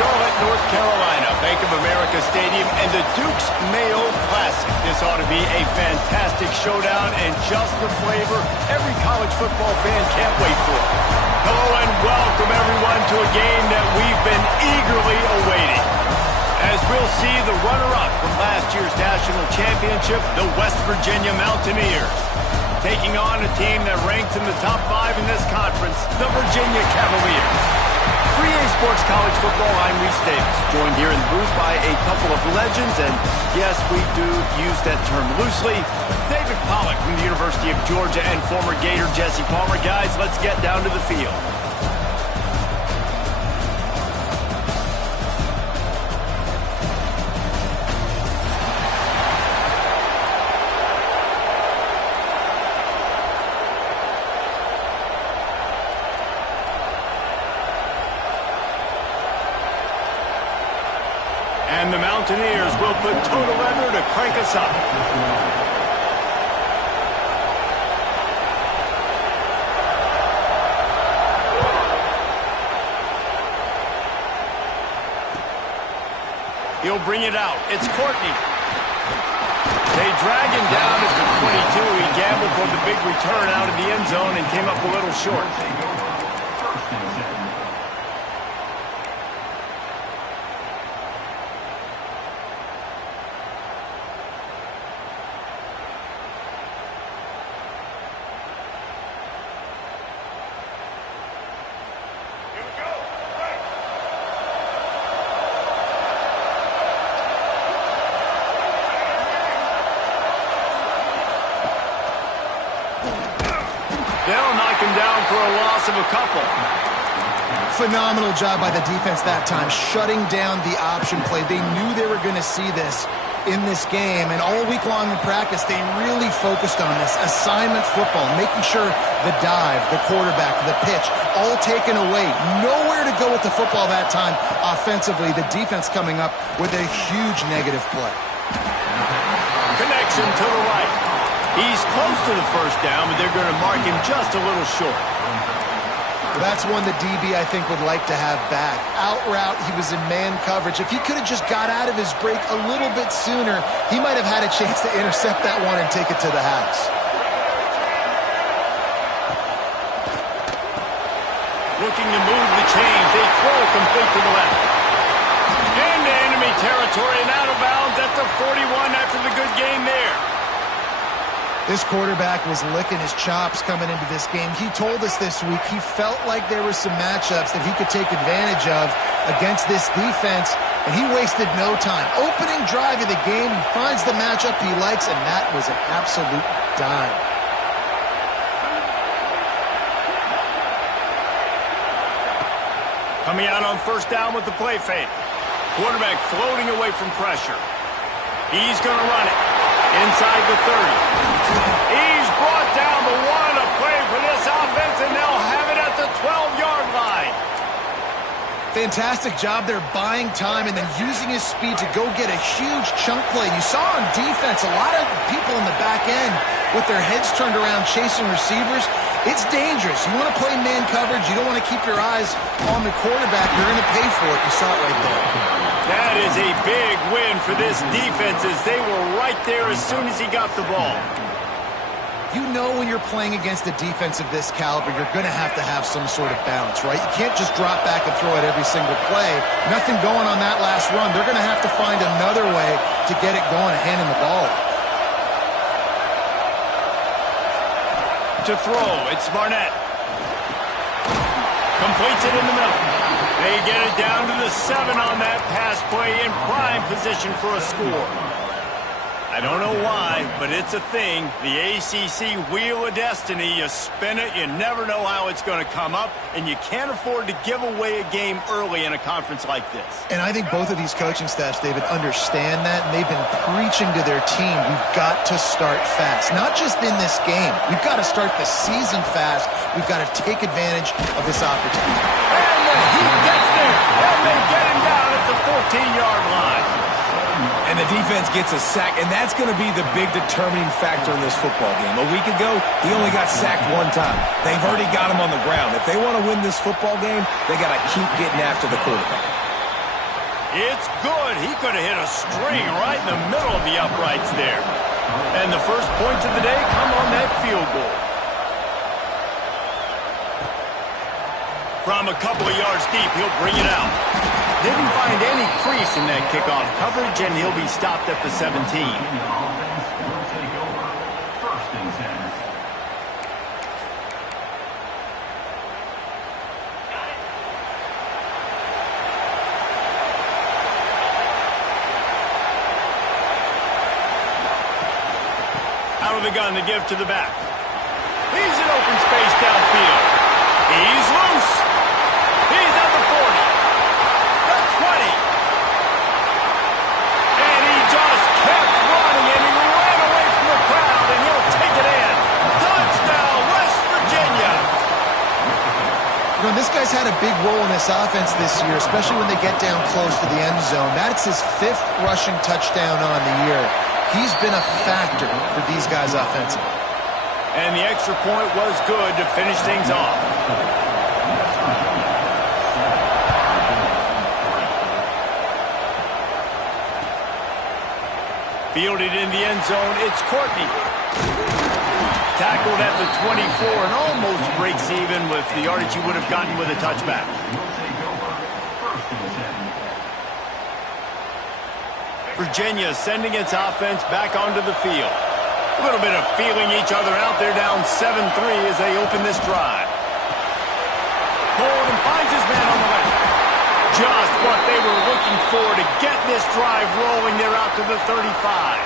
Charlotte, North Carolina, Bank of America Stadium, and the Duke's Mayo Classic. This ought to be a fantastic showdown and just the flavor every college football fan can't wait for. Hello and welcome everyone to a game that we've been eagerly awaiting. As we'll see the runner-up from last year's national championship, the West Virginia Mountaineers, taking on a team that ranks in the top 5 in this conference, the Virginia Cavaliers. For EA Sports College Football, I'm Reese Davis, joined here in the booth by a couple of legends, and yes, we do use that term loosely. David Pollack from the University of Georgia and former Gator Jesse Palmer. Guys, let's get down to the field. And the Mountaineers will put total leather to crank us up. He'll bring it out. It's Courtney. They drag him down at the 22. He gambled for the big return out of the end zone and came up a little short. They'll knock him down for a loss of a couple. Phenomenal job by the defense that time, shutting down the option play. They knew they were going to see this in this game, and all week long in practice, they really focused on this assignment football, making sure the dive, the quarterback, the pitch, all taken away. Nowhere to go with the football that time offensively. The defense coming up with a huge negative play. Connection to the right. He's close to the first down, but they're going to mark him just a little short. That's one the DB, I think, would like to have back. Out route, he was in man coverage. If he could have just got out of his break a little bit sooner, he might have had a chance to intercept that one and take it to the house. Looking to move the chains. They throw complete to the left. Into enemy territory and out of bounds at the 41 after the good game there. This quarterback was licking his chops coming into this game. He told us this week he felt like there were some matchups that he could take advantage of against this defense, and he wasted no time. Opening drive of the game, he finds the matchup he likes, and that was an absolute dime. Coming out on first down with the play fake. Quarterback floating away from pressure. He's going to run it. Inside the 30. He's brought down the one. A play for this offense, and they'll have it at the 12-yard line. Fantastic job there buying time and then using his speed to go get a huge chunk play. You saw on defense a lot of people in the back end with their heads turned around chasing receivers. It's dangerous. You want to play man coverage. You don't want to keep your eyes on the quarterback. You're going to pay for it. You saw it right there. That is a big win for this defense as they were right there as soon as he got the ball. You know when you're playing against a defense of this caliber, you're going to have some sort of balance, right? You can't just drop back and throw it every single play. Nothing going on that last run. They're going to have to find another way to get it going and handing the ball. To throw, it's Barnett. Completes it in the middle. They get it down to the 7 on that pass play in prime position for a score. I don't know why, but it's a thing. The ACC Wheel of Destiny, you spin it, you never know how it's going to come up, and you can't afford to give away a game early in a conference like this. And I think both of these coaching staffs, David, understand that, and they've been preaching to their team, we've got to start fast. Not just in this game. We've got to start the season fast. We've got to take advantage of this opportunity. And he gets there, and they get him down at the 14-yard line. And the defense gets a sack, and that's going to be the big determining factor in this football game. A week ago, he only got sacked one time. They've already got him on the ground. If they want to win this football game, they got to keep getting after the quarterback. It's good. He could have hit a string right in the middle of the uprights there. And the first points of the day come on that field goal. From a couple of yards deep, he'll bring it out. Didn't find any crease in that kickoff coverage, and he'll be stopped at the 17. Out of the gun to give to the back. He's in open space downfield. He's loose. He's at the 40. The 20. And he just kept running, and he ran away from the crowd, and he'll take it in. Touchdown, West Virginia. You know, this guy's had a big role in this offense this year, especially when they get down close to the end zone. That's his 5th rushing touchdown on the year. He's been a factor for these guys offensively. And the extra point was good to finish things off. Fielded in the end zone, it's Courtney. Tackled at the 24 and almost breaks even with the yardage he would have gotten with a touchback. Virginia sending its offense back onto the field. A little bit of feeling each other out there, down 7-3 as they open this drive. Golden finds his man on the left. Just what they were looking for to get this drive rolling. They're out to the 35.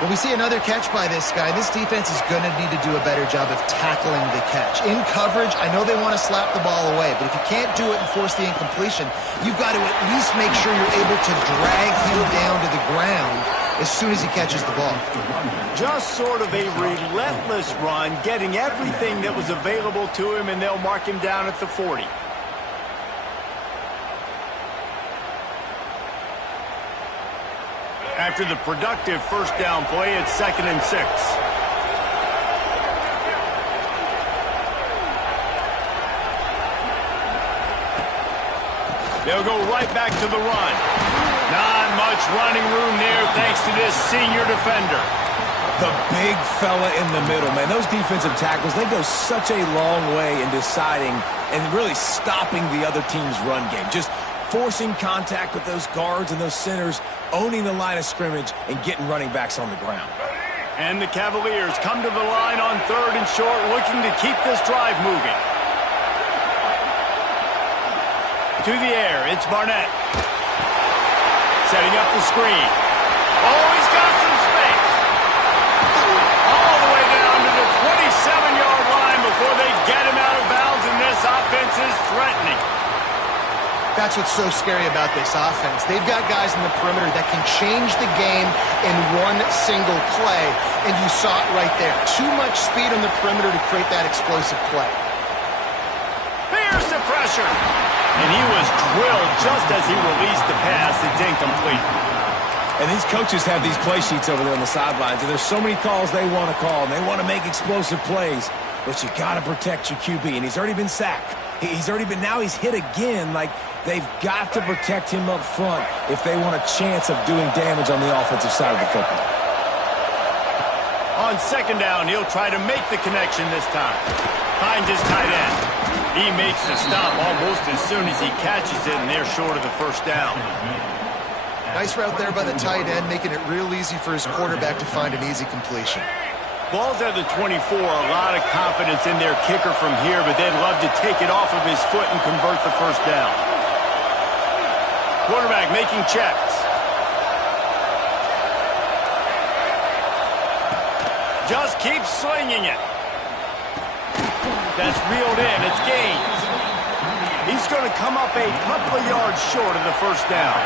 Well, we see another catch by this guy. This defense is going to need to do a better job of tackling the catch. In coverage, I know they want to slap the ball away, but if you can't do it and force the incompletion, you've got to at least make sure you're able to drag him down to the ground as soon as he catches the ball. Just sort of a relentless run, getting everything that was available to him, and they'll mark him down at the 40. After the productive first down play, it's 2nd and 6. They'll go right back to the run. Not much running room there thanks to this senior defender. The big fella in the middle, man. Those defensive tackles, they go such a long way in deciding and really stopping the other team's run game. Just forcing contact with those guards and those centers, owning the line of scrimmage, and getting running backs on the ground. And the Cavaliers come to the line on 3rd and short, looking to keep this drive moving. To the air, it's Barnett. Setting up the screen. Oh, he's got some space. All the way down to the 27-yard line before they get him out of bounds, and this offense is threatening. That's what's so scary about this offense. They've got guys in the perimeter that can change the game in one single play, and you saw it right there. Too much speed on the perimeter to create that explosive play. Here's the pressure. And he was drilled just as he released the pass. It's incomplete. And these coaches have these play sheets over there on the sidelines, and there's so many calls they want to call, and they want to make explosive plays, but you got to protect your QB, and he's already been sacked. Now he's hit again. Like, they've got to protect him up front if they want a chance of doing damage on the offensive side of the football. On 2nd down, he'll try to make the connection this time. Finds his tight end. He makes the stop almost as soon as he catches it, and they're short of the first down. Nice route there by the tight end, making it real easy for his quarterback to find an easy completion. Ball's at the 24, a lot of confidence in their kicker from here, but they'd love to take it off of his foot and convert the first down. Quarterback making checks. Just keeps slinging it. That's reeled in. It's Gaines. He's going to come up a couple of yards short of the first down.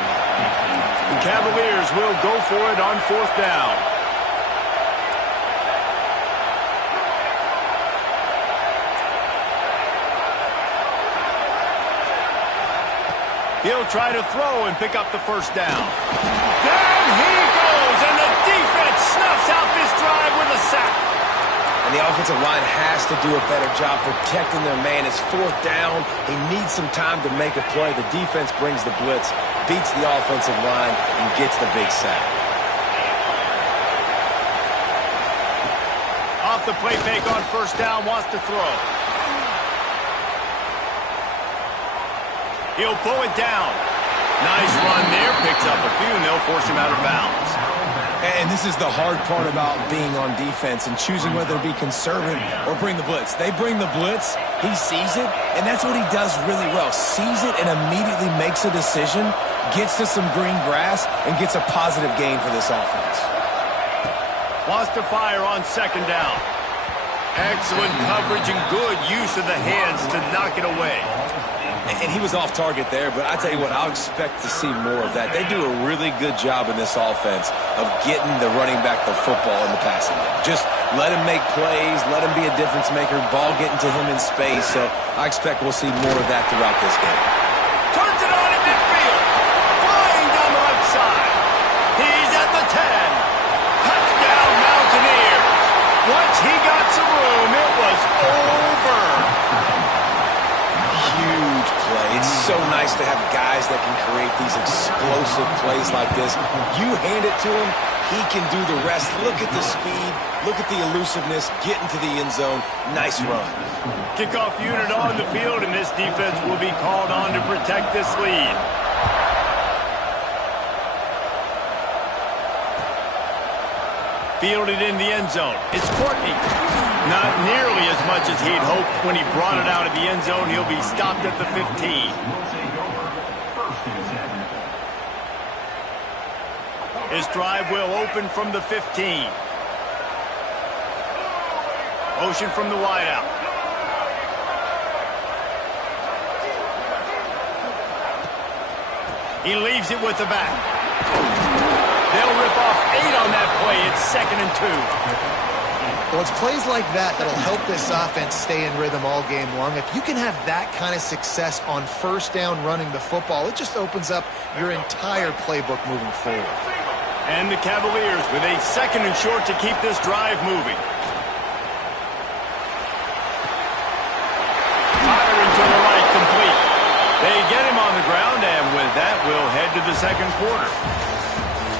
The Cavaliers will go for it on 4th down. He'll try to throw and pick up the first down. Down he goes, and the defense snuffs out this drive with a sack. And the offensive line has to do a better job protecting their man. It's fourth down. He needs some time to make a play. The defense brings the blitz, beats the offensive line, and gets the big sack. Off the play fake on first down, wants to throw. He'll pull it down. Nice run there, picks up a few, and they'll force him out of bounds. And this is the hard part about being on defense and choosing whether to be conservative or bring the blitz. They bring the blitz, he sees it, and that's what he does really well. Sees it and immediately makes a decision, gets to some green grass, and gets a positive gain for this offense. Wants to fire on second down. Excellent coverage and good use of the hands to knock it away. And he was off target there, but I tell you what, I'll expect to see more of that. They do a really good job in this offense of getting the running back the football in the passing game. Just let him make plays, let him be a difference maker, ball getting to him in space. So I expect we'll see more of that throughout this game. Turns it on in midfield. Flying down the left side. He's at the 10. Touchdown Mountaineers. Once he got some room, it was over. Huge play. It's so nice to have guys that can create these explosive plays like this. You hand it to him, he can do the rest. Look at the speed, look at the elusiveness, get into the end zone. Nice run. Kickoff unit on the field, and this defense will be called on to protect this lead. Fielded in the end zone. It's Courtney. Not nearly as much as he'd hoped when he brought it out of the end zone. He'll be stopped at the 15. His drive will open from the 15. Motion from the wideout. He leaves it with the back. They'll rip off 8 on that play. It's 2nd and 2. Well, it's plays like that that'll help this offense stay in rhythm all game long. If you can have that kind of success on first down running the football, it just opens up your entire playbook moving forward. And the Cavaliers with a 2nd and short to keep this drive moving. Firing to the right, complete. They get him on the ground, and with that, we'll head to the second quarter.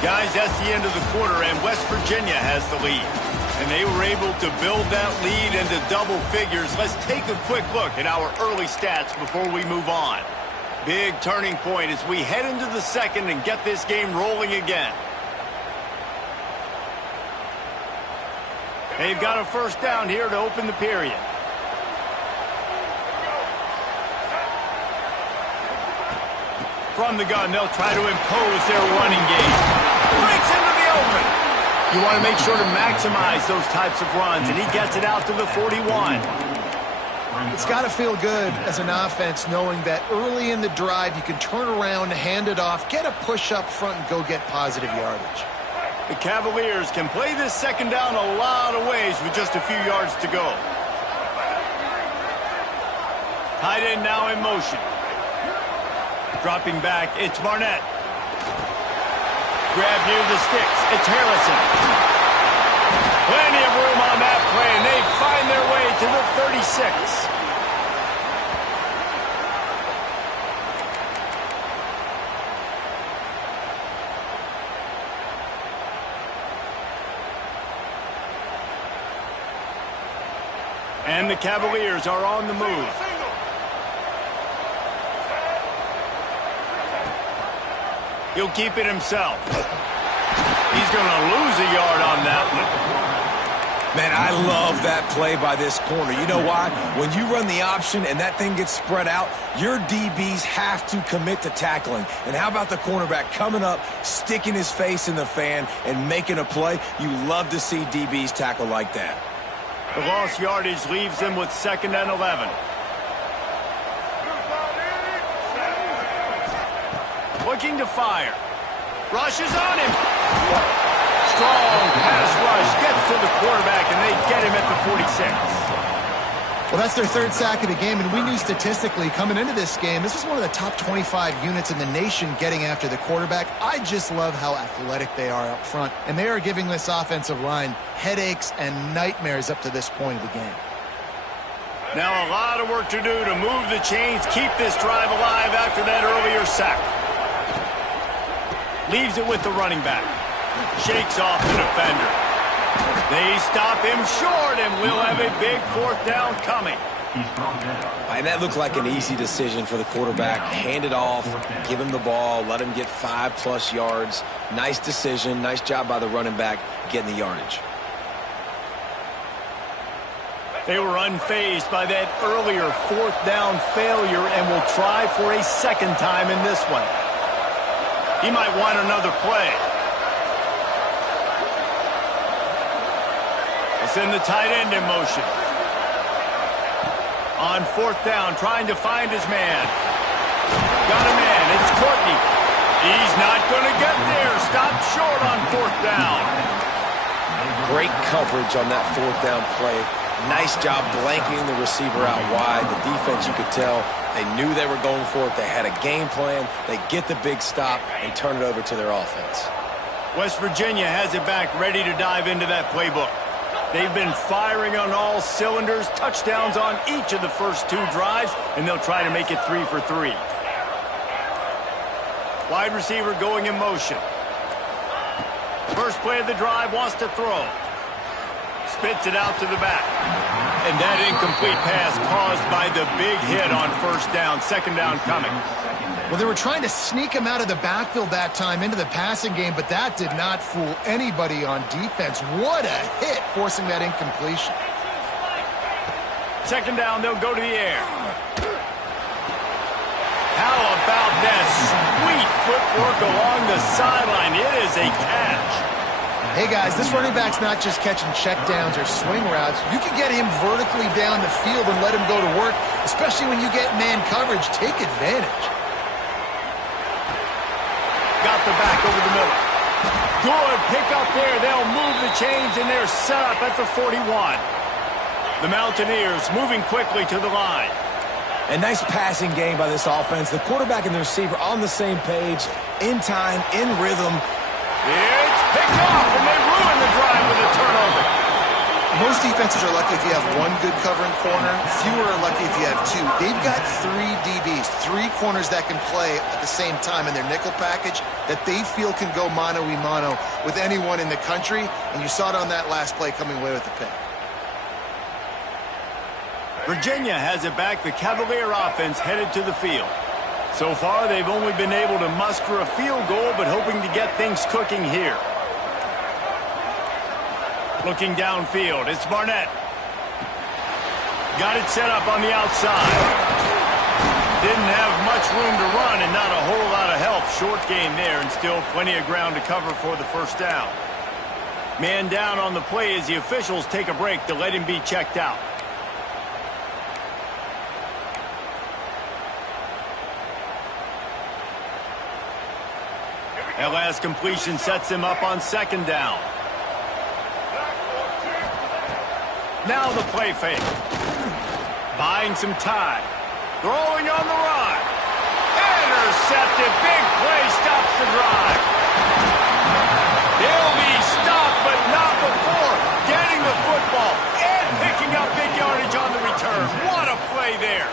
Guys, that's the end of the quarter, and West Virginia has the lead. And they were able to build that lead into double figures. Let's take a quick look at our early stats before we move on. Big turning point as we head into the second and get this game rolling again. They've got a first down here to open the period. From the gun, they'll try to impose their running game. Breaks into the open. You want to make sure to maximize those types of runs, and he gets it out to the 41. It's got to feel good as an offense knowing that early in the drive you can turn around, hand it off, get a push up front, and go get positive yardage. The Cavaliers can play this second down a lot of ways with just a few yards to go. Tight end now in motion. Dropping back, it's Barnett. Grab near the sticks, it's Harrison. Plenty of room on that play, and they find their way to the 36. And the Cavaliers are on the move. He'll keep it himself. He's going to lose a yard on that one. Man, I love that play by this corner. You know why? When you run the option and that thing gets spread out, your DBs have to commit to tackling. And how about the cornerback coming up, sticking his face in the fan, and making a play? You love to see DBs tackle like that. The lost yardage leaves them with 2nd and 11. Looking to fire. Rushes on him. Strong pass rush gets to the quarterback, and they get him at the 46. Well, that's their third sack of the game, and we knew statistically coming into this game, this was one of the top 25 units in the nation getting after the quarterback. I just love how athletic they are up front, and they are giving this offensive line headaches and nightmares up to this point of the game. Now a lot of work to do to move the chains, keep this drive alive after that earlier sack. Leaves it with the running back. Shakes off the defender. They stop him short, and we'll have a big fourth down coming. And that looked like an easy decision for the quarterback. Hand it off, give him the ball, let him get 5+ yards. Nice decision, nice job by the running back getting the yardage. They were unfazed by that earlier fourth down failure and will try for a second time in this one. He might want another play. It's in the tight end in motion. On fourth down, trying to find his man. Got a man. It's Courtney. He's not going to get there. Stopped short on fourth down. Great coverage on that fourth down play. Nice job blanketing the receiver out wide. The defense, you could tell, they knew they were going for it. They had a game plan. They get the big stop and turn it over to their offense. West Virginia has it back, ready to dive into that playbook. They've been firing on all cylinders, touchdowns on each of the first 2 drives, and they'll try to make it 3 for 3. Wide receiver going in motion. First play of the drive, wants to throw. Spits it out to the back. And that incomplete pass caused by the big hit on first down. Second down coming. Well, they were trying to sneak him out of the backfield that time into the passing game, but that did not fool anybody on defense. What a hit, forcing that incompletion. Second down, they'll go to the air. How about that sweet footwork along the sideline? It is a catch. Hey, guys, this running back's not just catching checkdowns or swing routes. You can get him vertically down the field and let him go to work, especially when you get man coverage. Take advantage. Got the back over the middle. Good pick up there. They'll move the chains, and they're set up at the 41. The Mountaineers moving quickly to the line. A nice passing game by this offense. The quarterback and the receiver on the same page, in time, in rhythm. It's picked off, and they ruin the drive with a turnover. Most defenses are lucky if you have one good covering corner. Fewer are lucky if you have 2. They've got 3 DBs, 3 corners that can play at the same time in their nickel package that they feel can go mano-a-mano with anyone in the country, and you saw it on that last play coming away with the pick. Virginia has it back. The Cavalier offense headed to the field. So far, they've only been able to muster a field goal, but hoping to get things cooking here. Looking downfield, it's Barnett. Got it set up on the outside. Didn't have much room to run and not a whole lot of help. Short gain there and still plenty of ground to cover for the first down. Man down on the play as the officials take a break to let him be checked out. That last completion sets him up on second down. Now the play fake. Buying some time. Throwing on the run. Intercepted. Big play stops the drive. He'll be stopped, but not before getting the football and picking up big yardage on the return. What a play there.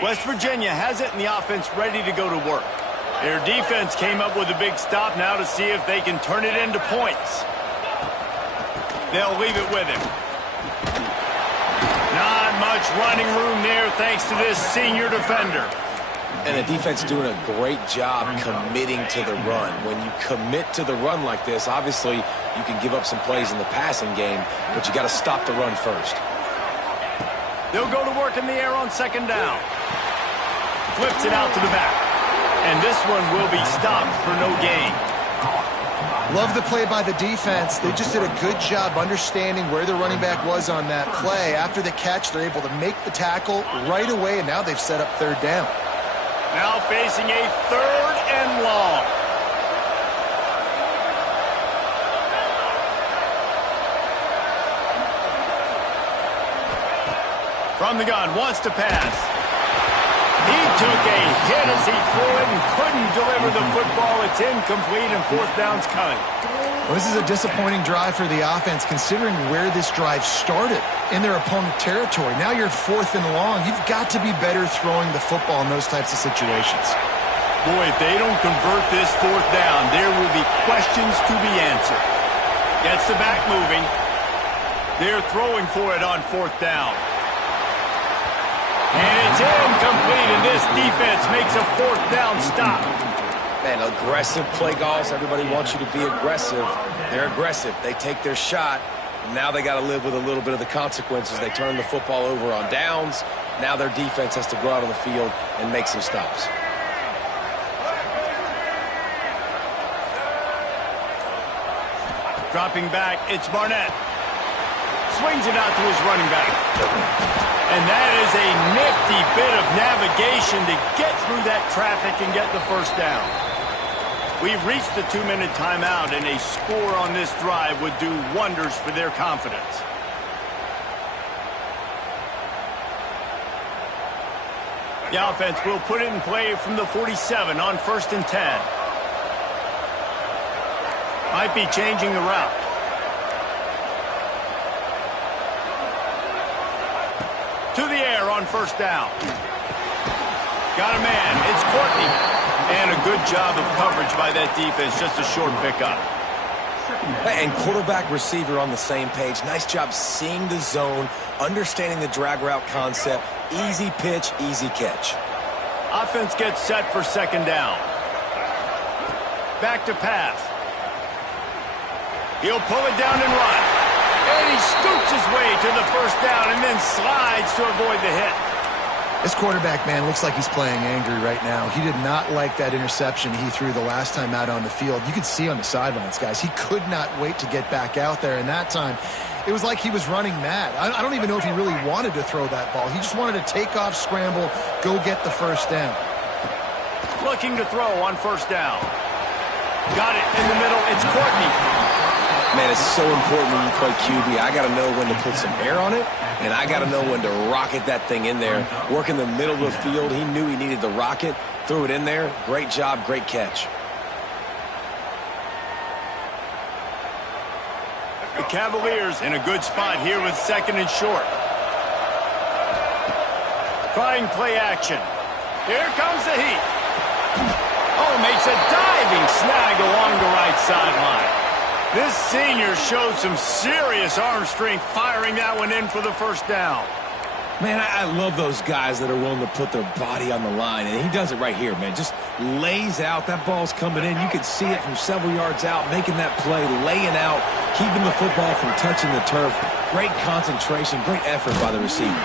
West Virginia has it and the offense ready to go to work. Their defense came up with a big stop now to see if they can turn it into points. They'll leave it with him. Not much running room there thanks to this senior defender. And the defense doing a great job committing to the run. When you commit to the run like this, obviously you can give up some plays in the passing game, but you got to stop the run first. They'll go to work in the air on second down. Flips it out to the back. And this one will be stopped for no gain. Love the play by the defense. They just did a good job understanding where the running back was on that play. After the catch, they're able to make the tackle right away, and now they've set up third down. Now facing a 3rd and long. From the gun, wants to pass. He took a hit as he threw it and couldn't deliver the football. It's incomplete and 4th down's coming. Well, this is a disappointing drive for the offense considering where this drive started in their opponent territory. Now you're 4th and long. You've got to be better throwing the football in those types of situations. Boy, if they don't convert this 4th down, there will be questions to be answered. Gets the back moving. They're throwing for it on 4th down. And it's incomplete, and this defense makes a 4th down stop. Man, aggressive play calls. Everybody wants you to be aggressive. They're aggressive. They take their shot. Now they got to live with a little bit of the consequences. They turn the football over on downs. Now their defense has to go out on the field and make some stops. Dropping back, it's Barnett. Swings it out to his running back. And that is a nifty bit of navigation to get through that traffic and get the 1st down. We've reached the 2-minute timeout, and a score on this drive would do wonders for their confidence. The offense will put it in play from the 47 on 1st and 10. Might be changing the route. To the air on 1st down. Got a man. It's Courtney. And a good job of coverage by that defense. Just a short pickup. And quarterback receiver on the same page. Nice job seeing the zone, understanding the drag route concept. Easy pitch, easy catch. Offense gets set for 2nd down. Back to pass. He'll pull it down and run. And he scoots his way to the 1st down and then slides to avoid the hit. This quarterback, man, looks like he's playing angry right now. He did not like that interception he threw the last time out on the field. You could see on the sidelines, guys, he could not wait to get back out there. And that time, it was like he was running mad. I don't even know if he really wanted to throw that ball. He just wanted to take off, scramble, go get the 1st down. Looking to throw on 1st down. Got it in the middle. It's Courtney. Man, it's so important when you play QB. I got to know when to put some air on it, and I got to know when to rocket that thing in there. Work in the middle of the field. He knew he needed the rocket. Threw it in there. Great job, great catch. The Cavaliers in a good spot here with 2nd and short. Trying play action. Here comes the heat. Oh, makes a diving snag along the right sideline. This senior showed some serious arm strength firing that one in for the 1st down. Man, I love those guys that are willing to put their body on the line, and he does it right here, man. Just lays out. That ball's coming in. You can see it from several yards out, making that play, laying out, keeping the football from touching the turf. Great concentration, great effort by the receiver.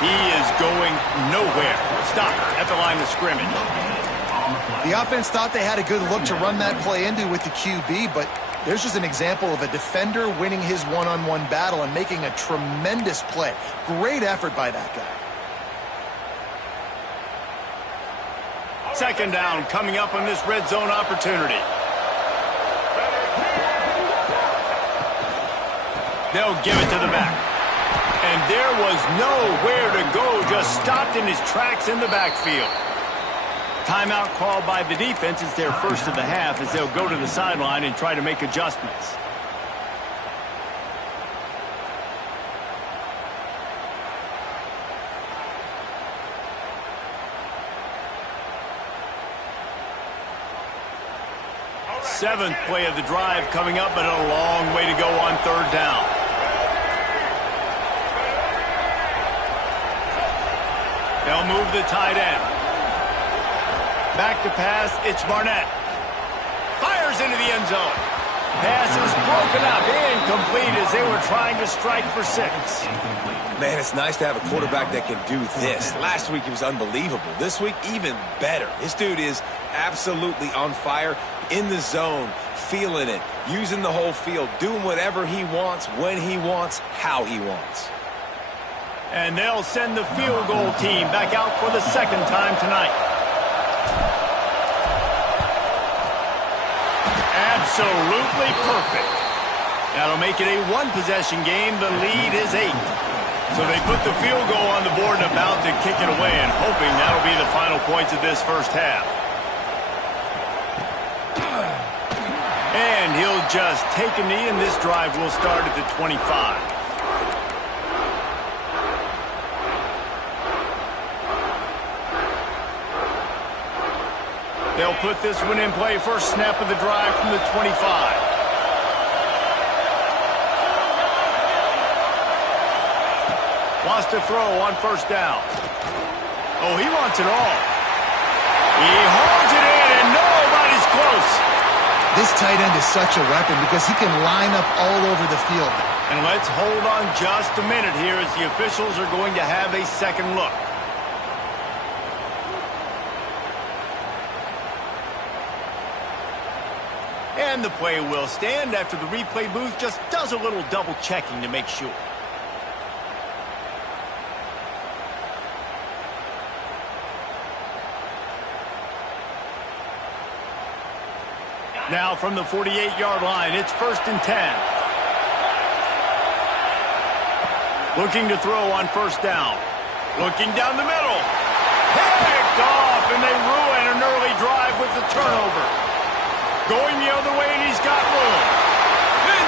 He is going nowhere. Stop at the line of scrimmage. The offense thought they had a good look to run that play into with the QB, but there's just an example of a defender winning his one-on-one battle and making a tremendous play. Great effort by that guy. 2nd down coming up on this red zone opportunity. They'll give it to the back. And there was nowhere to go, just stopped in his tracks in the backfield. Timeout called by the defense. It's their 1st of the half as they'll go to the sideline and try to make adjustments. Seventh play of the drive coming up, but a long way to go on 3rd down. They'll move the tight end. Back to pass, it's Barnett. Fires into the end zone. Pass is broken up, incomplete as they were trying to strike for 6. Man, it's nice to have a quarterback that can do this. Last week he was unbelievable. This week, even better. This dude is absolutely on fire, in the zone, feeling it, using the whole field, doing whatever he wants, when he wants, how he wants. And they'll send the field goal team back out for the second time tonight. Absolutely perfect. That'll make it a one-possession game. The lead is 8. So they put the field goal on the board and about to kick it away, and hoping that'll be the final points of this first half. And he'll just take a knee, and this drive will start at the 25. They'll put this one in play. First snap of the drive from the 25. Wants to throw on first down. Oh, he wants it all. He holds it in, and nobody's close. This tight end is such a weapon because he can line up all over the field. And let's hold on just a minute here as the officials are going to have a second look. And the play will stand after the replay booth just does a little double checking to make sure. Now from the 48-yard line, it's 1st and 10. Looking to throw on first down. Looking down the middle. Picked off, and they ruin an early drive with the turnover. Going the other way, and he's got room.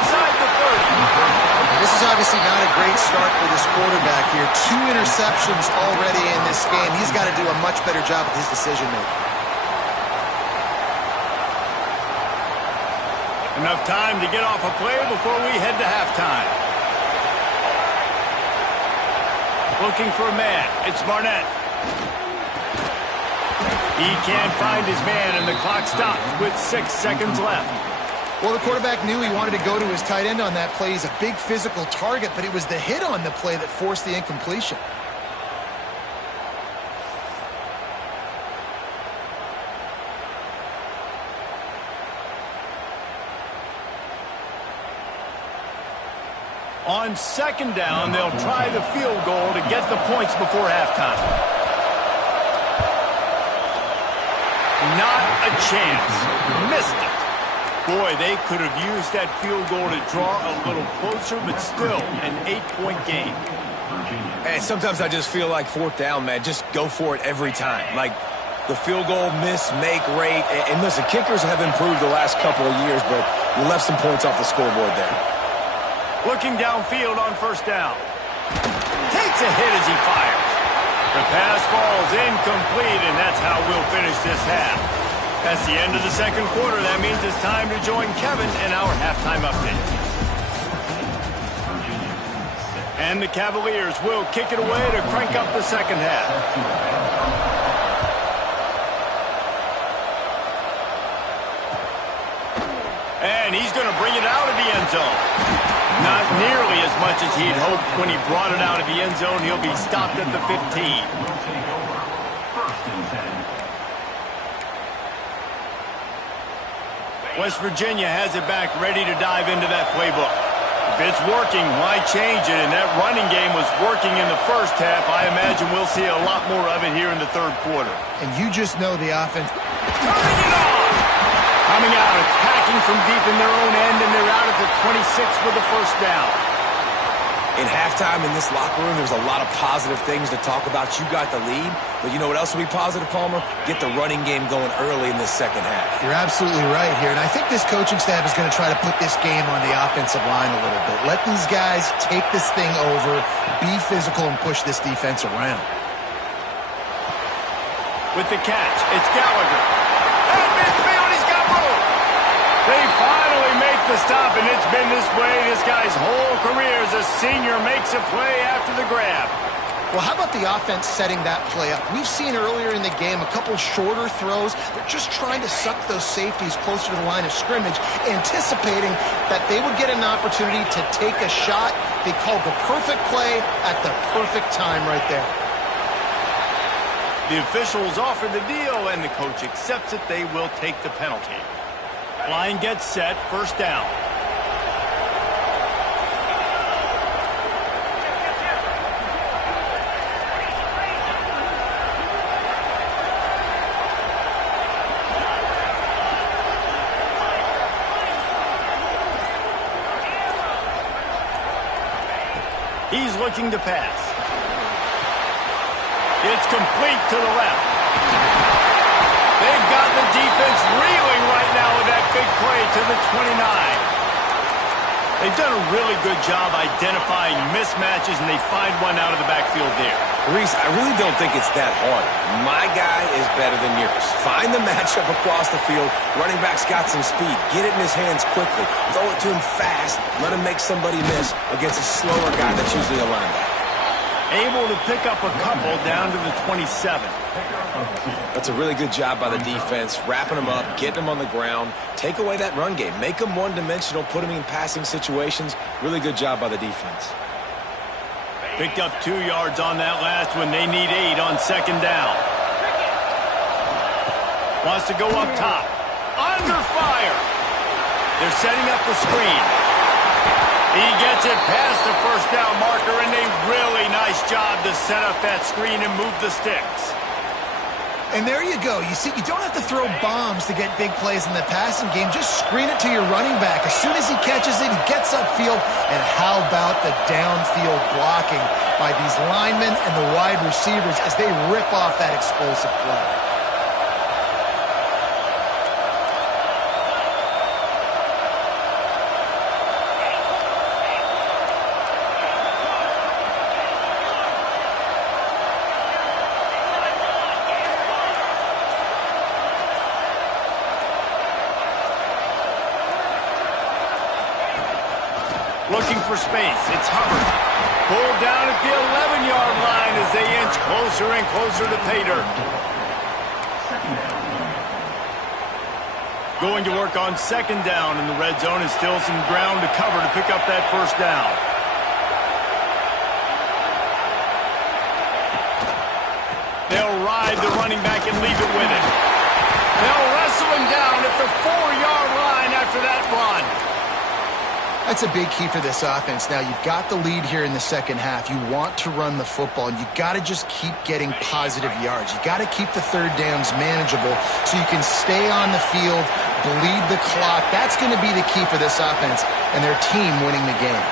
Inside the 30. This is obviously not a great start for this quarterback here. 2 interceptions already in this game. He's got to do a much better job with his decision-making. Enough time to get off a play before we head to halftime. Looking for a man. It's Barnett. He can't find his man, and the clock stops with 6 seconds left. Well, the quarterback knew he wanted to go to his tight end on that play. He's a big physical target, but it was the hit on the play that forced the incompletion. On second down, they'll try the field goal to get the points before halftime. Not a chance. Missed it. Boy, they could have used that field goal to draw a little closer, but still an 8-point game. And sometimes I just feel like 4th down, man. Just go for it every time. Like the field goal miss-make rate. And listen, kickers have improved the last couple of years, but you left some points off the scoreboard there. Looking downfield on first down. Takes a hit as he fires. The pass falls incomplete, and that's how we'll finish this half. That's the end of the second quarter. That means it's time to join Kevin in our halftime update. And the Cavaliers will kick it away to crank up the second half. And he's going to bring it out of the end zone. Not nearly as much as he'd hoped when he brought it out of the end zone. He'll be stopped at the 15. West Virginia has it back, ready to dive into that playbook. If it's working, why change it? And that running game was working in the first half. I imagine we'll see a lot more of it here in the third quarter. And you just know the offense. Turning it on! Coming out, attacking from deep in their own end, and they're out at the 26 with the first down. In halftime in this locker room, there's a lot of positive things to talk about. You got the lead, but you know what else will be positive, Palmer? Get the running game going early in this second half. You're absolutely right here, and I think this coaching staff is going to try to put this game on the offensive line a little bit. Let these guys take this thing over, be physical, and push this defense around. With the catch, it's Gallagher. At midfield, he's got room. They finally make the stop, and it's been this way this guy's whole career as a senior makes a play after the grab. Well, how about the offense setting that play up? We've seen earlier in the game a couple shorter throws. They're just trying to suck those safeties closer to the line of scrimmage, anticipating that they would get an opportunity to take a shot. They called the perfect play at the perfect time right there. The officials offer the deal, and the coach accepts it. They will take the penalty. Line gets set, first down. He's looking to pass. It's complete to the left. They've got the defense reeling right now with that big play to the 29. They've done a really good job identifying mismatches, and they find one out of the backfield there. Reese, I really don't think it's that hard. My guy is better than yours. Find the matchup across the field. Running back's got some speed. Get it in his hands quickly. Throw it to him fast. Let him make somebody miss against a slower guy that's usually a linebacker. Able to pick up a couple down to the 27. That's a really good job by the defense, wrapping them up, getting them on the ground. Take away that run game. Make them one-dimensional, put them in passing situations. Really good job by the defense. Picked up 2 yards on that last one. They need 8 on second down. Wants to go up top. Under fire. They're setting up the screen. He gets it past the first down marker, and a really nice job to set up that screen and move the sticks. And there you go. You see, you don't have to throw bombs to get big plays in the passing game. Just screen it to your running back. As soon as he catches it, he gets upfield. And how about the downfield blocking by these linemen and the wide receivers as they rip off that explosive play? Looking for space. It's Hubbard. Pulled down at the 11-yard line as they inch closer and closer to pay dirt. Going to work on second down in the red zone, and still some ground to cover to pick up that first down. They'll ride the running back and leave it with it. They'll wrestle him down at the 4-yard line after that run. That's a big key for this offense. Now, you've got the lead here in the second half. You want to run the football, and you got to just keep getting positive yards. You got to keep the third downs manageable so you can stay on the field, bleed the clock. That's going to be the key for this offense and their team winning the game.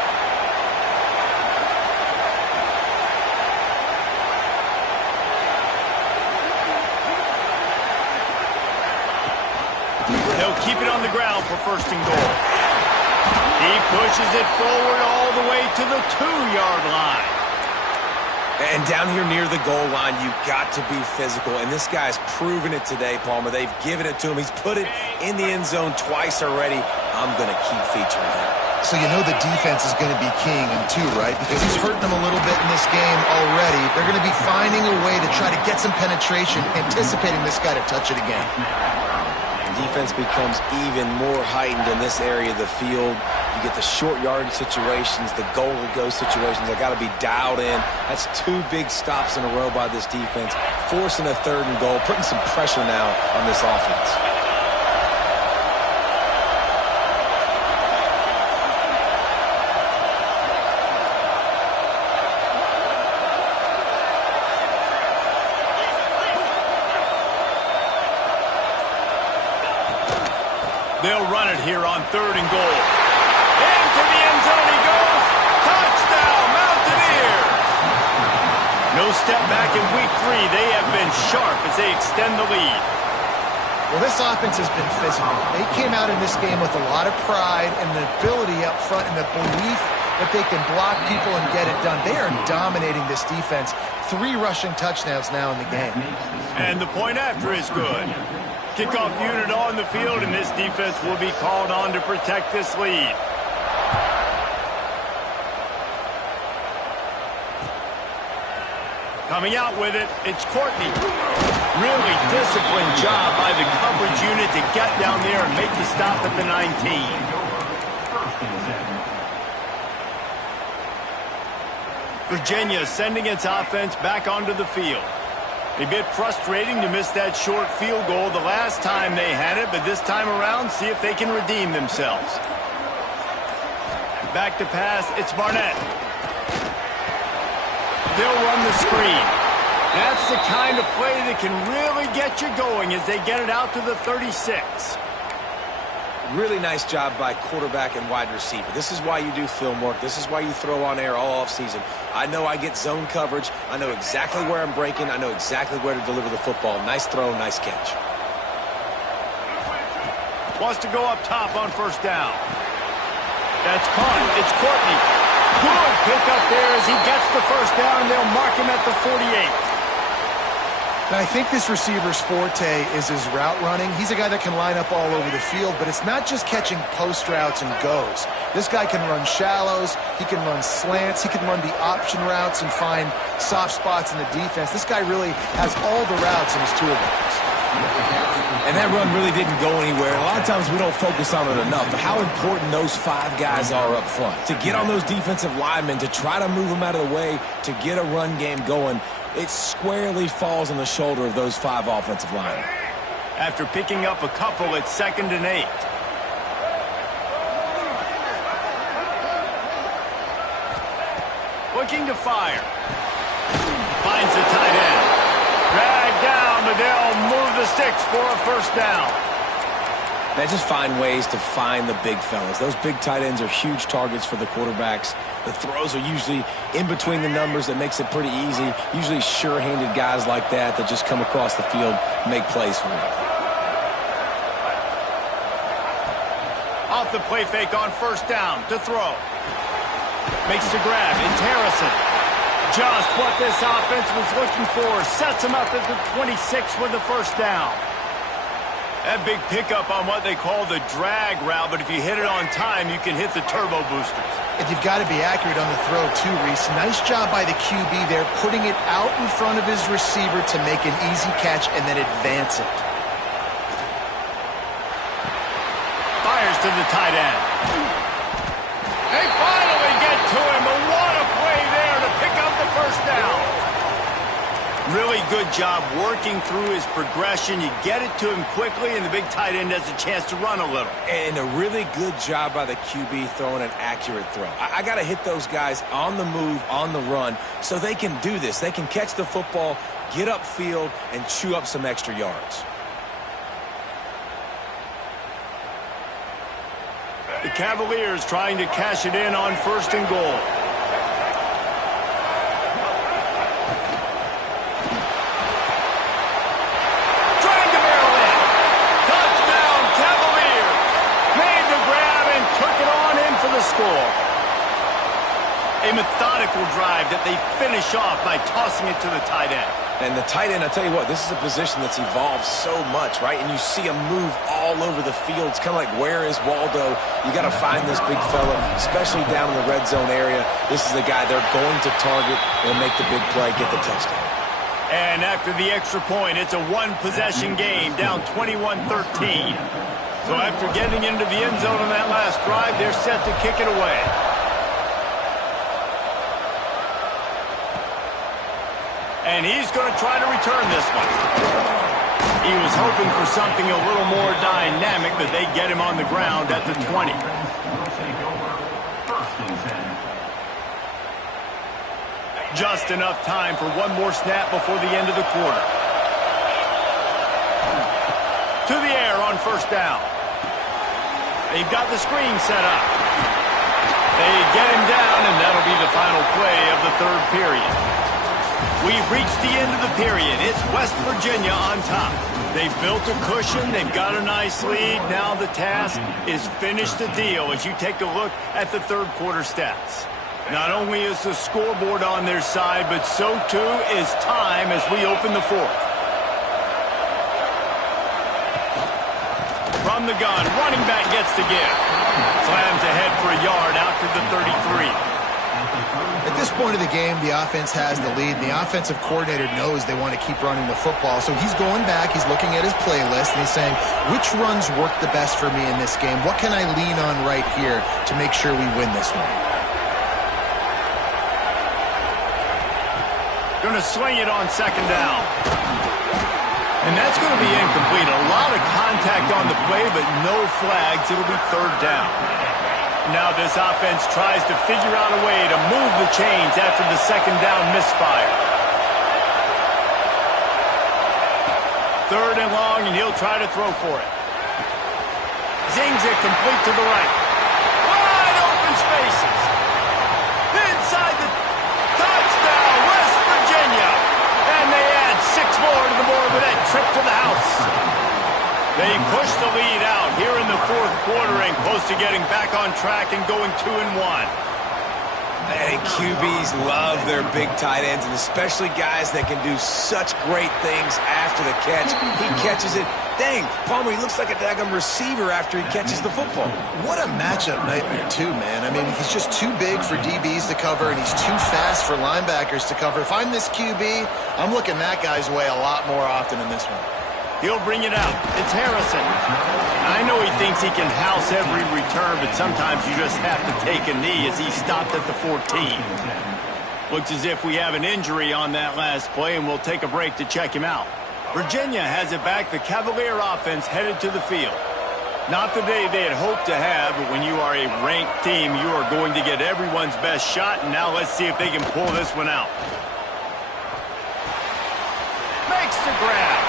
They'll keep it on the ground for first and goal. He pushes it forward all the way to the 2-yard line. And down here near the goal line, you've got to be physical. And this guy's proven it today, Palmer. They've given it to him. He's put it in the end zone twice already. I'm going to keep featuring him. So you know the defense is going to be keying him too, right? Because he's hurting them a little bit in this game already. They're going to be finding a way to try to get some penetration, anticipating this guy to touch it again. Defense becomes even more heightened in this area of the field. You get the short yardage situations, the goal-to-go situations. They got to be dialed in. That's 2 big stops in a row by this defense, forcing a 3rd and goal, putting some pressure now on this offense. They'll run it here on 3rd and goal. Into the end zone he goes. Touchdown, Mountaineers! No step back in week 3. They have been sharp as they extend the lead. Well, this offense has been physical. They came out in this game with a lot of pride and the ability up front and the belief that they can block people and get it done. They are dominating this defense. 3 rushing touchdowns now in the game. And the point after is good. Kickoff unit on the field, and this defense will be called on to protect this lead. Coming out with it, it's Courtney. Really disciplined job by the coverage unit to get down there and make the stop at the 19. Virginia sending its offense back onto the field. A bit frustrating to miss that short field goal the last time they had it, but this time around, see if they can redeem themselves. Back to pass, it's Barnett. They'll run the screen. That's the kind of play that can really get you going as they get it out to the 36. Really nice job by quarterback and wide receiver. This is why you do film work. This is why you throw on air all offseason. I know I get zone coverage. I know exactly where I'm breaking. I know exactly where to deliver the football. Nice throw, nice catch. Wants to go up top on first down. That's caught. It's Courtney. Good pick up there as he gets the first down, and they'll mark him at the 48. And I think this receiver's forte is his route running. He's a guy that can line up all over the field, but it's not just catching post routes and goes. This guy can run shallows, he can run slants, he can run the option routes and find soft spots in the defense. This guy really has all the routes in his toolbox. And that run really didn't go anywhere. A lot of times we don't focus on it enough, but how important those 5 guys are up front. To get on those defensive linemen, to try to move them out of the way, to get a run game going, it squarely falls on the shoulder of those 5 offensive linemen. After picking up a couple, it's 2nd and 8. Looking to fire. Finds the tight end. Dragged down, but they'll move the sticks for a first down. They just find ways to find the big fellas. Those big tight ends are huge targets for the quarterbacks. The throws are usually in between the numbers. That makes it pretty easy. Usually sure-handed guys like that just come across the field, make plays for you. Off the play fake on first down to throw. Makes the grab. It's Harrison. Just what this offense was looking for. Sets him up at the 26 with the first down. That big pickup on what they call the drag route, but if you hit it on time, you can hit the turbo boosters. And you've got to be accurate on the throw too, Reese. Nice job by the QB there, putting it out in front of his receiver to make an easy catch and then advance it. Fires to the tight end. They finally get to him, but what a play there to pick up the first down. Really good job working through his progression. You get it to him quickly, and the big tight end has a chance to run a little. And a really good job by the QB throwing an accurate throw. I got to hit those guys on the move, on the run, so they can do this. They can catch the football, get upfield, and chew up some extra yards. The Cavaliers trying to cash it in on 1st and goal. A methodical drive that they finish off by tossing it to the tight end. And the tight end, I tell you what, this is a position that's evolved so much, right? And you see him move all over the field. It's kind of like, where is Waldo? You got to find this big fella, especially down in the red zone area. This is the guy they're going to target and make the big play, get the touchdown. And after the extra point, it's a one-possession game, down 21-13. So after getting into the end zone on that last drive, they're set to kick it away. And he's going to try to return this one. He was hoping for something a little more dynamic, but they get him on the ground at the 20. Just enough time for one more snap before the end of the quarter. To the air on first down. They've got the screen set up. They get him down, and that'll be the final play of the 3rd period. We've reached the end of the period. It's West Virginia on top. They've built a cushion. They've got a nice lead. Now the task is finish the deal as you take a look at the 3rd quarter stats. Not only is the scoreboard on their side, but so too is time as we open the 4th. From the gun, running back gets the give. Slams ahead for a yard out to the 33. At this point of the game, the offense has the lead, and the offensive coordinator knows they want to keep running the football. So he's going back, he's looking at his playlist, and he's saying, which runs work the best for me in this game? What can I lean on right here to make sure we win this one? Going to swing it on second down. And that's going to be incomplete. A lot of contact on the play, but no flags. It'll be third down. Now this offense tries to figure out a way to move the chains after the second down misfire. Third and long, and he'll try to throw for it. Zings it complete to the right. Wide open spaces. Inside the touchdown, West Virginia. And they add 6 more to the board with that trip to the house. They push the lead out here in the fourth quarter and close to getting back on track and going 2-1. Hey, QBs love their big tight ends, and especially guys that can do such great things after the catch. He catches it. Dang, Palmer, he looks like a daggum receiver after he catches the football. What a matchup nightmare, too, man. I mean, he's just too big for DBs to cover, and he's too fast for linebackers to cover. If I'm this QB, I'm looking that guy's way a lot more often in this one. He'll bring it out. It's Harrison. I know he thinks he can house every return, but sometimes you just have to take a knee as he stopped at the 14. Looks as if we have an injury on that last play, and we'll take a break to check him out. Virginia has it back. The Cavalier offense headed to the field. Not the day they had hoped to have, but when you are a ranked team, you are going to get everyone's best shot, and now let's see if they can pull this one out. Makes the grab.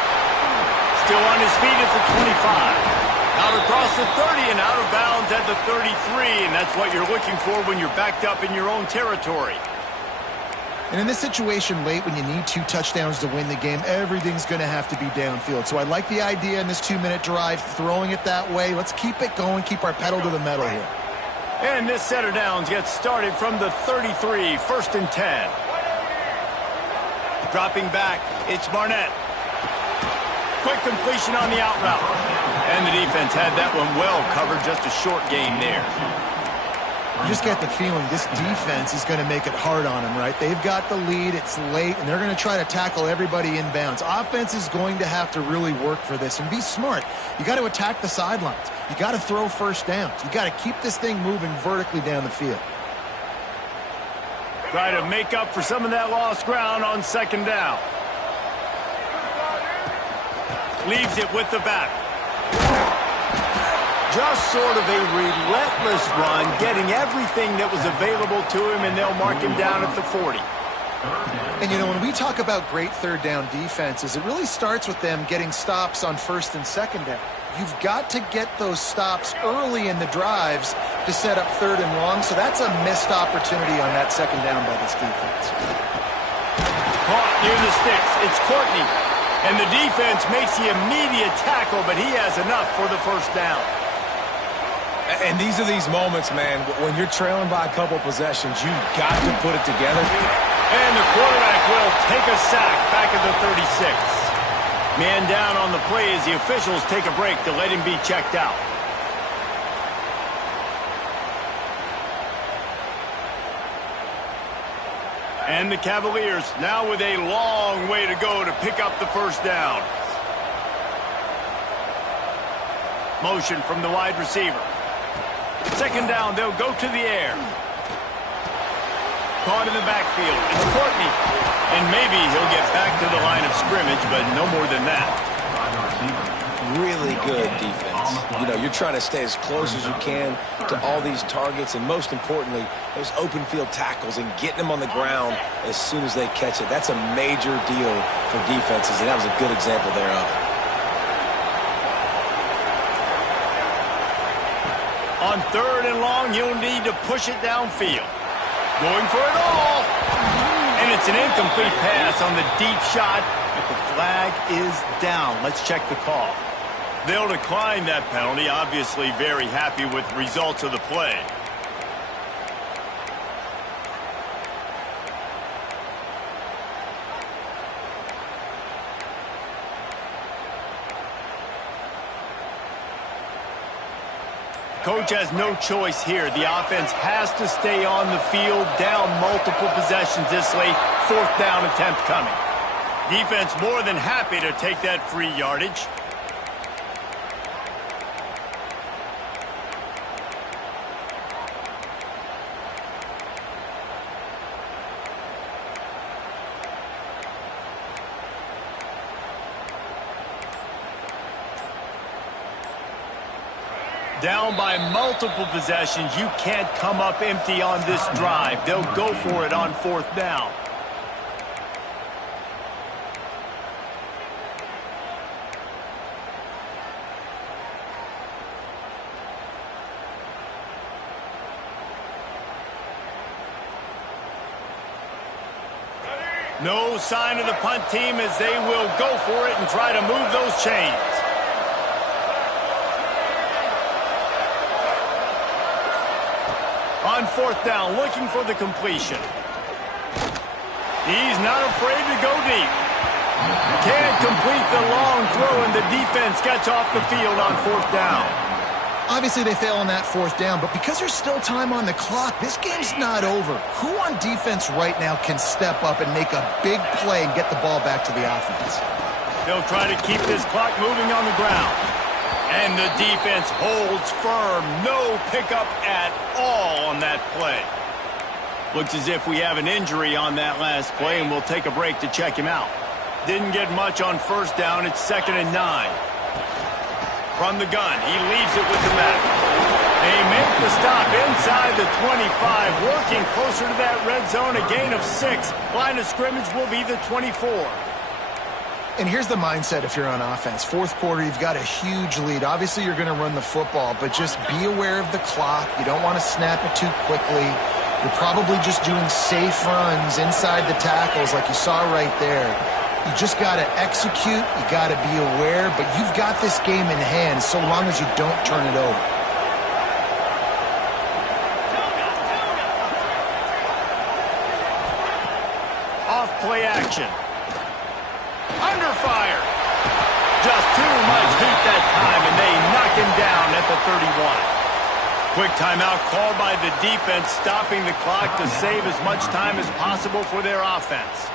Still on his feet at the 25. Out across the 30 and out of bounds at the 33, and that's what you're looking for when you're backed up in your own territory. And in this situation late when you need 2 touchdowns to win the game, everything's going to have to be downfield. So I like the idea in this 2-minute drive, throwing it that way. Let's keep it going, keep our pedal to the metal here. And this set of downs gets started from the 33, 1st and 10. Dropping back, it's Barnett. Quick completion on the out route. And the defense had that one well covered, just a short gain there. You just get the feeling this defense is going to make it hard on them, right? They've got the lead, it's late, and they're going to try to tackle everybody inbounds. Offense is going to have to really work for this and be smart. You got to attack the sidelines. You got to throw first downs. You got to keep this thing moving vertically down the field. Try to make up for some of that lost ground on second down. Leaves it with the back. Just sort of a relentless run, getting everything that was available to him, and they'll mark him down at the 40. And, you know, when we talk about great third down defenses, it really starts with them getting stops on first and second down. You've got to get those stops early in the drives to set up third and long, so that's a missed opportunity on that second down by this defense. Caught near the sticks. It's Courtney. And the defense makes the immediate tackle, but he has enough for the first down. And these are these moments, man, when you're trailing by a couple possessions, you've got to put it together. And the quarterback will take a sack back at the 36. Man down on the play as the officials take a break to let him be checked out. And the Cavaliers now with a long way to go to pick up the first down. Motion from the wide receiver. Second down, they'll go to the air. Caught in the backfield. It's Courtney. And maybe he'll get back to the line of scrimmage, but no more than that. Really good defense. You know, you're trying to stay as close as you can to all these targets, and most importantly, those open field tackles and getting them on the ground as soon as they catch it. That's a major deal for defenses, and that was a good example thereof. On third and long, you'll need to push it downfield. Going for it all. And it's an incomplete pass on the deep shot. But the flag is down. Let's check the call. They'll decline that penalty. Obviously very happy with the results of the play. coach has no choice here. The offense has to stay on the field, down multiple possessions this late. 4th down attempt coming. Defense more than happy to take that free yardage. Down by multiple possessions. You can't come up empty on this drive. They'll go for it on 4th down. No sign of the punt team as they will go for it and try to move those chains. On 4th down, looking for the completion. He's not afraid to go deep. Can't complete the long throw, and the defense gets off the field on 4th down. Obviously, they fail on that 4th down, but because there's still time on the clock, this game's not over. Who on defense right now can step up and make a big play and get the ball back to the offense? They'll try to keep this clock moving on the ground. And the defense holds firm. No pickup at all on that play. Looks as if we have an injury on that last play, and we'll take a break to check him out. Didn't get much on 1st down. It's 2nd and 9. From the gun, he leaves it with the back. They make the stop inside the 25, working closer to that red zone, a gain of 6. Line of scrimmage will be the 24. And here's the mindset if you're on offense. 4th quarter, you've got a huge lead. Obviously, you're going to run the football, but just be aware of the clock. You don't want to snap it too quickly. You're probably just doing safe runs inside the tackles like you saw right there. You just got to execute. You got to be aware, but you've got this game in hand so long as you don't turn it over. Off play action. Under fire. Just too much heat that time, and they knock him down at the 31. Quick timeout called by the defense, stopping the clock to save as much time as possible for their offense.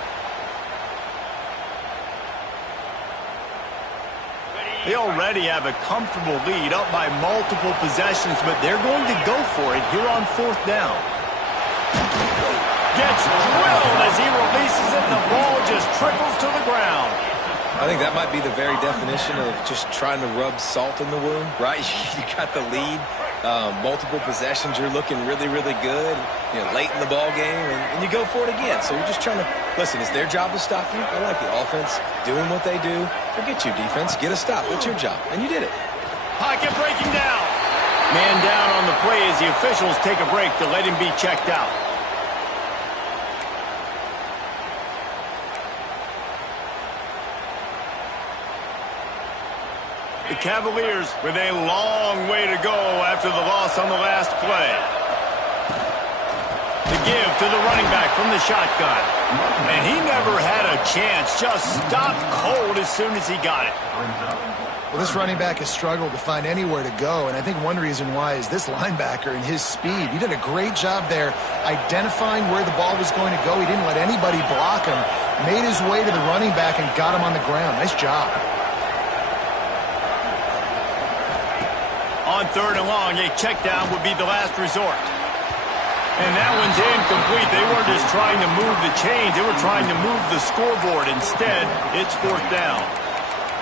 They already have a comfortable lead, up by multiple possessions, but they're going to go for it here on 4th down. Gets drilled as he releases it, and the ball just trickles to the ground. I think that might be the very definition of just trying to rub salt in the wound, right? You got the lead, multiple possessions, you're looking really, really good, late in the ball game, and you go for it again. So you're just trying to, listen, it's their job to stop you. I like the offense doing what they do. Forget you, defense. Get a stop. That's your job. And you did it. Pocket breaking down. Man down on the play as the officials take a break to let him be checked out. The Cavaliers with a long way to go after the loss on the last play. The give to the running back from the shotgun. And he never had a chance. Just stopped cold as soon as he got it. Well, this running back has struggled to find anywhere to go, and I think one reason why is this linebacker and his speed. He did a great job there identifying where the ball was going to go. He didn't let anybody block him. Made his way to the running back and got him on the ground. Nice job. On 3rd and long, a check down would be the last resort. And that one's incomplete. They weren't just trying to move the chains. They were trying to move the scoreboard. Instead, it's 4th down.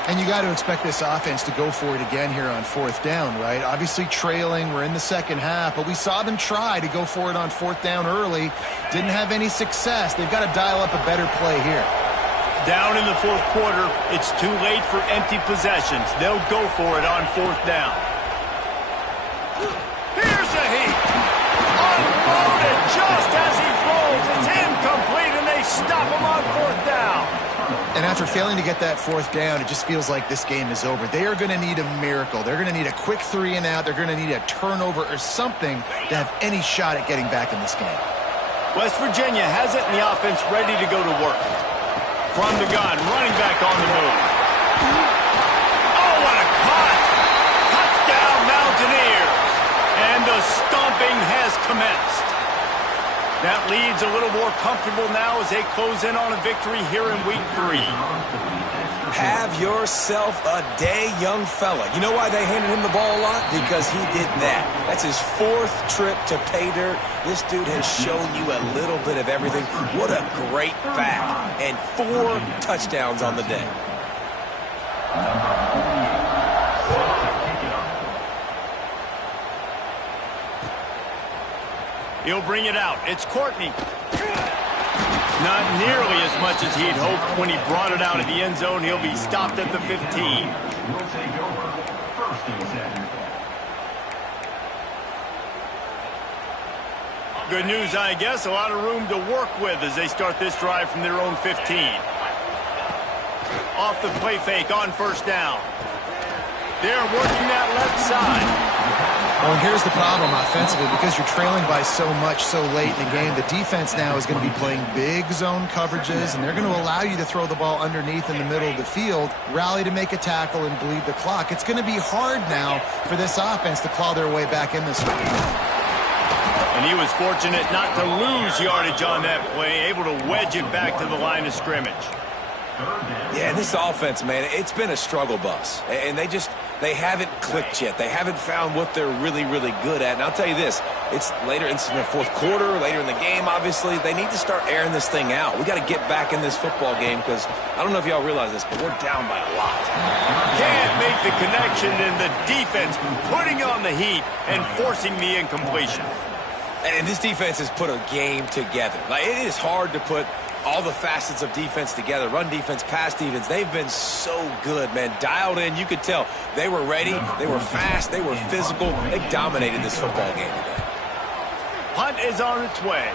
And you got to expect this offense to go for it again here on 4th down, right? Obviously trailing. We're in the second half, but we saw them try to go for it on 4th down early. Didn't have any success. They've got to dial up a better play here. Down in the 4th quarter, it's too late for empty possessions. They'll go for it on 4th down. Here's a heat. Unloaded just as he throws. It's incomplete, and they stop him on 4th down. And after failing to get that 4th down, it just feels like this game is over. They are going to need a miracle. They're going to need a quick 3 and out. They're going to need a turnover or something to have any shot at getting back in this game. West Virginia has it, and the offense ready to go to work. From the gun, running back on the move. Oh, what a cut! Touchdown, Mountaineers! stomping has commenced. That lead's a little more comfortable now as they close in on a victory here in week 3. Have yourself a day, young fella. You know why they handed him the ball a lot? Because he did that. That's his 4th trip to pay dirt. This dude has shown you a little bit of everything. What a great back. And 4 touchdowns on the day. He'll bring it out. It's Courtney. Not nearly as much as he'd hoped when he brought it out of the end zone. He'll be stopped at the 15. Will take over 1st and 10. Good news, I guess. A lot of room to work with as they start this drive from their own 15. Off the play fake on 1st down. They're working that left side. Well, and here's the problem offensively, because you're trailing by so much so late in the game, the defense now is going to be playing big zone coverages, and they're going to allow you to throw the ball underneath in the middle of the field, rally to make a tackle, and bleed the clock. It's going to be hard now for this offense to claw their way back in this one. And he was fortunate not to lose yardage on that play, able to wedge it back to the line of scrimmage. Yeah, this offense, man, it's been a struggle bus. And they haven't clicked yet. They haven't found what they're really, really good at. And I'll tell you this, it's later in the 4th quarter, later in the game, obviously. They need to start airing this thing out. We got to get back in this football game because I don't know if y'all realize this, but we're down by a lot. Can't make the connection, and the defense putting on the heat and forcing the incompletion. And this defense has put a game together. Like, it is hard to put all the facets of defense together. Run defense, pass defense. They've been so good, man. Dialed in. You could tell they were ready. They were fast. They were physical. They dominated this football game today. Punt is on its way.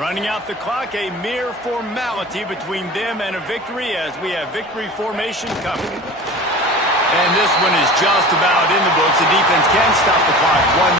Running out the clock, a mere formality between them and a victory as we have victory formation coming. And this one is just about in the books. The defense can stop the clock.